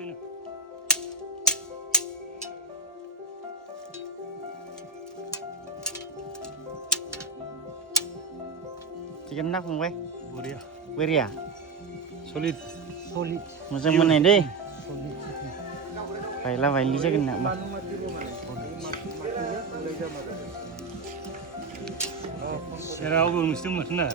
Chicken nak fungbai. Buria. Beria. Solid. Macam mana deh? Baiklah, baik saja kena mah. Serau belum mesti mana?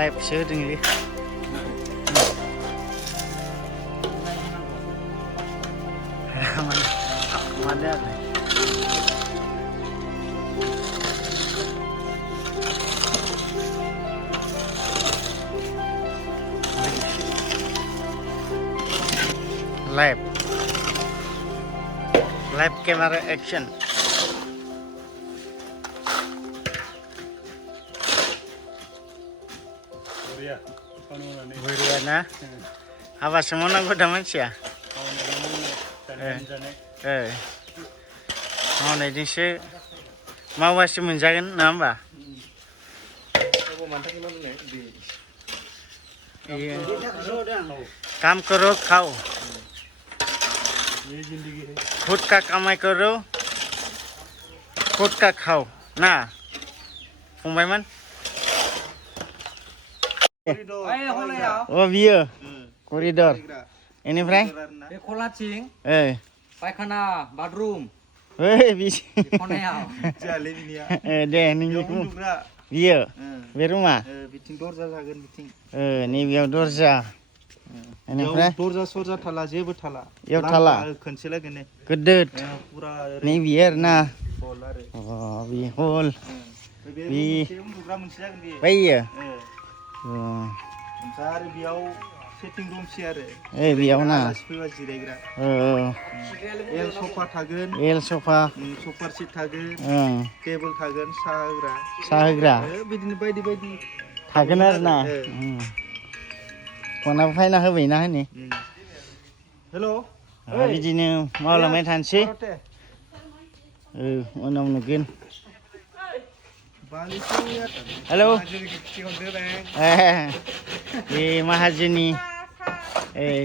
Live show dengan dia. Mana? Live camera action. Buria na. Apa semua nak guna macam? Mau nanti se, mau masih menjaga nama? काम करो खाओ खुद का कमाई करो खुद का खाओ ना फंबायमोन oh biyo koridor इनिफ्राय बे खलाथिं पायखाना बाथरुम bisi खनायाव Jale ini ya. deh ninggiku Juga. biyo be rumah Biting dorja jagan biting. ni biyaw dorja इनिफ्राय Dorja sorja thala जेबो thala. Yaw thala. Khonse लागोने. gedut Pura ni biar na hol are. oh bi hol Bi uन्दुग्रा मोनसे जागोन बे. bayi ओमफ्राय आरो बेयाव setting room सि आरो biyaw na आलासि फैबा जिरायग्रा एल सोफा थागोन el sofa सुपार सिट थागोन साहा टेबोल थागोन साहा होग्रा होग्रा बिदिनो बायदि बायदि थागोन आरो ना फनाबो फायना होबायना होनि हेल' बिदिनो मावलांबाय थानोसै उनाव नुगोन हेल' बे माहाजोननि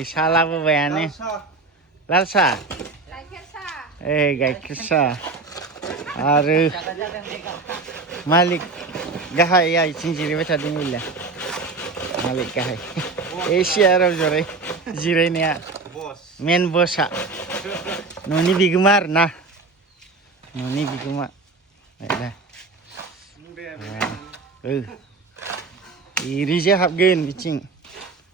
साहा लाबोबायानो लाल साहा गाइखेर साहा आरो मालिक गाहाया इथिं जिरायबाय थादों बेलाय मालिक गाहाय सियाराव जिरायनाया मेन बसआ न'नि बिगोमा आरो ना न'नि बिगोमा ओरैजे हाबगोन बिथिं